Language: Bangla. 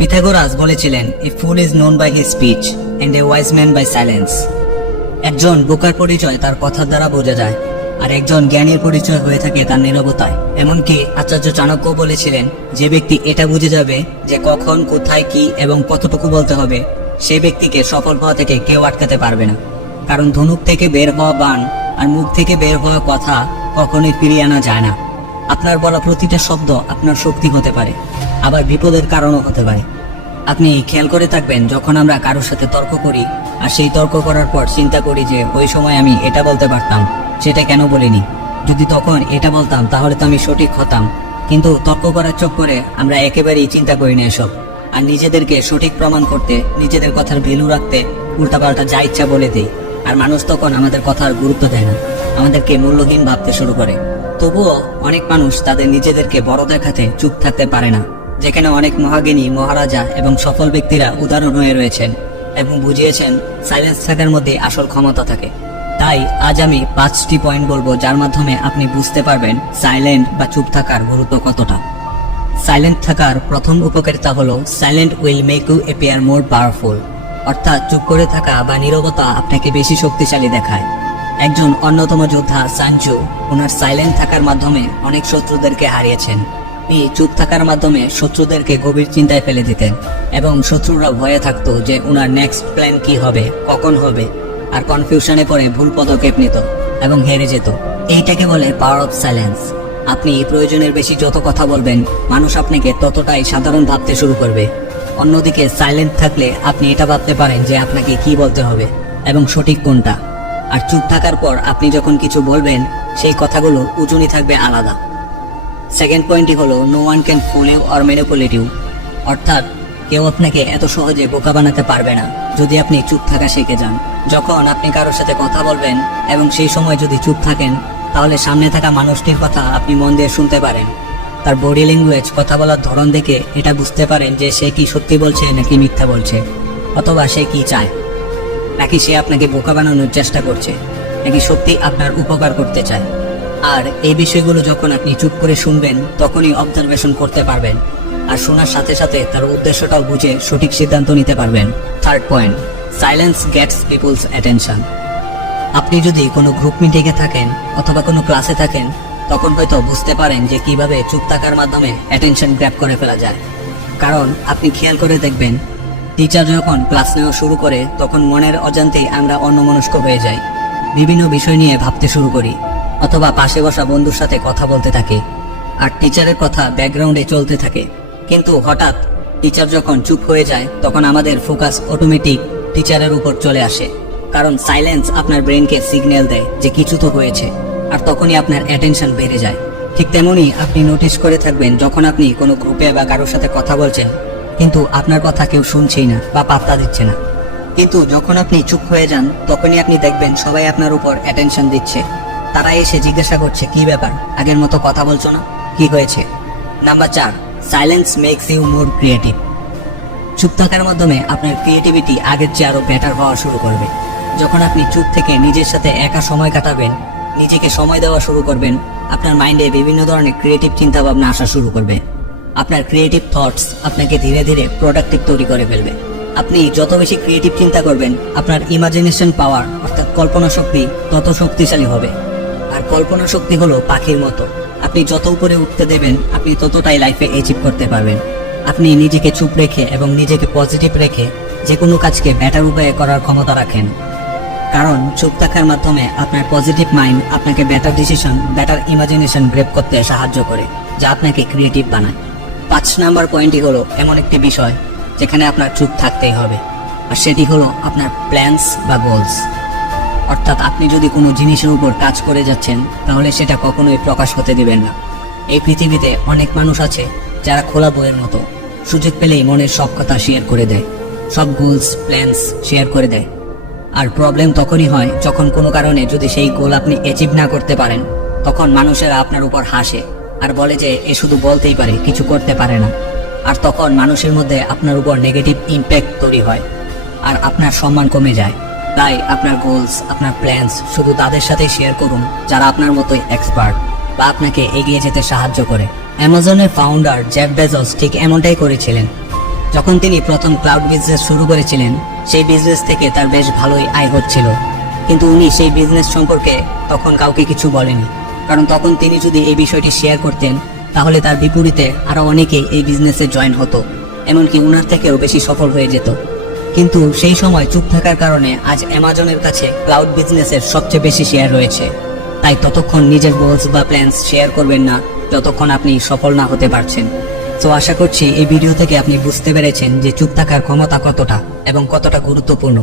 পিথাগোরাস বলেছিলেন, a fool is known by his speech and a wise man by silence. একজন বোকার পরিচয় তার কথার দ্বারা বোঝা যায়, আর একজন জ্ঞানীর পরিচয় হয়ে থাকে তার নীরবতায়। এমনকি আচার্য চাণক্য বলেছিলেন, যে ব্যক্তি এটা বুঝে যাবে যে কখন, কোথায়, কি এবং কতটুকু বলতে হবে, সেই ব্যক্তিকে সফল হওয়া থেকে কেউ আটকাতে পারবে না। কারণ ধনুক থেকে বের হওয়া বাণ আর মুখ থেকে বের হওয়া কথা কখনোই ফিরিয়ে আনা যায় না। আপনার বলা প্রতিটা শব্দ আপনার শক্তি হতে পারে, আবার বিপদের কারণও হতে পারে। আপনি খেয়াল করে থাকবেন, যখন আমরা কারোর সাথে তর্ক করি আর সেই তর্ক করার পর চিন্তা করি যে ওই সময় আমি এটা বলতে পারতাম, সেটা কেন বলিনি, যদি তখন এটা বলতাম তাহলে তো আমি সঠিক হতাম। কিন্তু তর্ক করার চক্করে আমরা একেবারেই চিন্তা করি না এসব, আর নিজেদেরকে সঠিক প্রমাণ করতে, নিজেদের কথার ভ্যালু রাখতে উল্টাপাল্টা যা ইচ্ছা বলে দিই। আর মানুষ তখন আমাদের কথার গুরুত্ব দেয় না, আমাদেরকে মূল্যহীন ভাবতে শুরু করে। তবুও অনেক মানুষ তাদের নিজেদেরকে বড় দেখাতে চুপ থাকতে পারে না, যেখানে অনেক মহাজ্ঞানী, মহারাজা এবং সফল ব্যক্তিরা উদাহরণ হয়ে রয়েছেন এবং বুঝিয়েছেন সাইলেন্স থাকার মধ্যে আসল ক্ষমতা থাকে। তাই আজ আমি 5টি পয়েন্ট বলবো, যার মাধ্যমে আপনি বুঝতে পারবেন সাইলেন্ট বা চুপ থাকার গুরুত্ব কতটা। সাইলেন্ট থাকার প্রথম উপকারিতা হলো, silent will make you appear more powerful. অর্থাৎ চুপ করে থাকা বা নীরবতা আপনাকে বেশি শক্তিশালী দেখায়। একজন অন্যতম যোদ্ধা সান তজু ওনার সাইলেন্ট থাকার মাধ্যমে অনেক শত্রুদেরকে হারিয়েছেন। তিনি চুপ থাকার মাধ্যমে শত্রুদেরকে গভীর চিন্তায় ফেলে দিতেন এবং শত্রুরা ভয়ে থাকতো যে ওনার নেক্সট প্ল্যান কি হবে, কখন হবে, আর কনফিউশনে পড়ে ভুল পদক্ষেপ নিত এবং হেরে যেত। এইটাকে বলে পাওয়ার অফ সাইলেন্স। আপনি প্রয়োজনের বেশি যত কথা বলবেন, মানুষ আপনাকে ততটাই সাধারণ ভাবতে শুরু করবে। অন্যদিকে সাইলেন্ট থাকলে আপনি এটা ভাবতে পারেন যে আপনাকে কি বলতে হবে এবং সঠিক কোনটা। আর চুপ থাকার পর আপনি যখন কিছু বলবেন, সেই কথাগুলো উজুনি থাকবে আলাদা। সেকেন্ড পয়েন্টটি হলো, no one can fool you or manipulate you. অর্থাৎ কেউ আপনাকে এত সহজে বোকা বানাতে পারবে না যদি আপনি চুপ থাকা শিখে যান। যখন আপনি কারোর সাথে কথা বলবেন এবং সেই সময় যদি চুপ থাকেন, তাহলে সামনে থাকা মানুষটির কথা আপনি মন দিয়ে শুনতে পারেন। তার বডি ল্যাঙ্গুয়েজ, কথা বলার ধরন দেখে এটা বুঝতে পারেন যে সে কি সত্যি বলছে নাকি মিথ্যা বলছে, অথবা সে কি চায়, নাকি সে আপনাকে বোকা বানানোর চেষ্টা করছে, নাকি সত্যি আপনার উপকার করতে চায়। আর এই বিষয়গুলো যখন আপনি চুপ করে শুনবেন, তখনই অবজারভেশন করতে পারবেন, আর শোনার সাথে সাথে তার উদ্দেশ্যটাও বুঝে সঠিক সিদ্ধান্ত নিতে পারবেন। Third point, silence gets people's attention. আপনি যদি কোনো গ্রুপ মিটিংয়ে থাকেন অথবা কোনো ক্লাসে থাকেন, তখন হয়তো বুঝতে পারেন যে কিভাবে চুপ থাকার মাধ্যমে অ্যাটেনশন গ্র্যাব করে ফেলা যায়। কারণ আপনি খেয়াল করে দেখবেন, টিচার যখন ক্লাস নেওয়া শুরু করে, তখন মনের অজান্তেই আমরা অন্যমনস্ক হয়ে যাই, বিভিন্ন বিষয় নিয়ে ভাবতে শুরু করি, অথবা পাশে বসা বন্ধুর সাথে কথা বলতে থাকি, আর টিচারের কথা ব্যাকগ্রাউন্ডে চলতে থাকে। কিন্তু হঠাৎ টিচার যখন চুপ হয়ে যায়, তখন আমাদের ফোকাস অটোমেটিক টিচারের উপর চলে আসে। কারণ সাইলেন্স আপনার ব্রেনকে সিগন্যাল দেয় যে কিছু তো হয়েছে, আর তখনই আপনার অ্যাটেনশন বেড়ে যায়। ঠিক তেমনি আপনি নোটিস করে থাকবেন, যখন আপনি কোনো গ্রুপে বা কারোর সাথে কথা বলছেন, কিন্তু আপনার কথা কেউ শুনছেই না বা পাত্তা দিচ্ছে না। কিন্তু যখন আপনি চুপ হয়ে যান, তখনই আপনি দেখবেন সবাই আপনার উপর অ্যাটেনশন দিচ্ছে। তারা এসে জিজ্ঞাসা করছে, কি ব্যাপার, আগের মতো কথা বলছো না, কি হয়েছে? Number 4, silence makes you more creative. চুপ থাকার মাধ্যমে আপনার ক্রিয়েটিভিটি আগের চেয়ে আরো বেটার হওয়া শুরু করবে। যখন আপনি চুপ থেকে নিজের সাথে একা সময় কাটাবেন, নিজেকে সময় দেওয়া শুরু করবেন, আপনার মাইন্ডে বিভিন্ন ধরনের ক্রিয়েটিভ চিন্তা ভাবনা আসা শুরু করবে। আপনার ক্রিয়েটিভ থটস আপনাকে ধীরে ধীরে প্রোডাক্টিভ তৈরি করে ফেলবে। আপনি যত বেশি ক্রিয়েটিভ চিন্তা করবেন, আপনার ইমাজিনেশন পাওয়ার অর্থাৎ কল্পনা শক্তি তত শক্তিশালী হবে। আর কল্পনা শক্তি হলো পাখির মতো, আপনি যত উপরে উঠতে দেবেন, আপনি ততটাই লাইফে অ্যাচিভ করতে পারবেন। আপনি নিজেকে চুপ রেখে এবং নিজেকে পজিটিভ রেখে যে কোনো কাজকে বেটার উপায়ে করার ক্ষমতা রাখেন। কারণ চুপ থাকার মাধ্যমে আপনার পজিটিভ মাইন্ড আপনাকে better decision, better imagination grape করতে সাহায্য করে, যা আপনাকে ক্রিয়েটিভ বানায়। 5 নাম্বার পয়েন্টই হলো এমন একটি বিষয় যেখানে আপনার চুপ থাকতেই হবে, আর সেটি হলো আপনার প্ল্যানস বা গোলস। অর্থাৎ আপনি যদি কোনো জিনিসের উপর কাজ করে যাচ্ছেন, তাহলে সেটা কখনোই প্রকাশ হতে দিবেন না। এই পৃথিবীতে অনেক মানুষ আছে যারা খোলা বইয়ের মতো, সুযোগ পেলেই মনের সব কথা শেয়ার করে দেয়, সব গোলস, প্ল্যানস শেয়ার করে দেয়। আর প্রবলেম তখনই হয় যখন কোনো কারণে যদি সেই গোল আপনি অ্যাচিভ না করতে পারেন, তখন মানুষেরা আপনার উপর হাসে আর বলে যে এ শুধু বলতেই পারে, কিছু করতে পারে না। আর তখন মানুষের মধ্যে আপনার উপর নেগেটিভ ইম্প্যাক্ট তৈরি হয় আর আপনার সম্মান কমে যায়। তাই আপনার গোলস, আপনার প্ল্যানস শুধু তাদের সাথে শেয়ার করুন যারা আপনার মতোই এক্সপার্ট বা আপনাকে এগিয়ে যেতে সাহায্য করে। অ্যামাজনের ফাউন্ডার জেফ বেজোস ঠিক এমনটাই করেছিলেন। যখন তিনি প্রথম ক্লাউড বিজনেস শুরু করেছিলেন, সেই বিজনেস থেকে তার বেশ ভালোই আয় হচ্ছিল, কিন্তু উনি সেই বিজনেস সম্পর্কে তখন কাউকে কিছু বলেনি, কারণ তখন তিনি যদি এই বিষয়টি শেয়ার করতেন তাহলে তার বিপরীতে আরো অনেকেই এই বিজনেসে জয়েন হতো, এমনকি উনার থেকেও বেশি সফল হয়ে যেত। কিন্তু সেই সময় চুপ থাকার কারণে আজ অ্যামাজনের কাছে ক্লাউড বিজনেসের সবচেয়ে বেশি শেয়ার রয়েছে। তাই ততক্ষণ নিজের গোলস বা প্ল্যানস শেয়ার করবেন না যতক্ষণ আপনি সফল না হতে পারছেন। তো আশা করছি এই ভিডিও থেকে আপনি বুঝতে পেরেছেন যে চুপ থাকার ক্ষমতা কতটা এবং কতটা গুরুত্বপূর্ণ।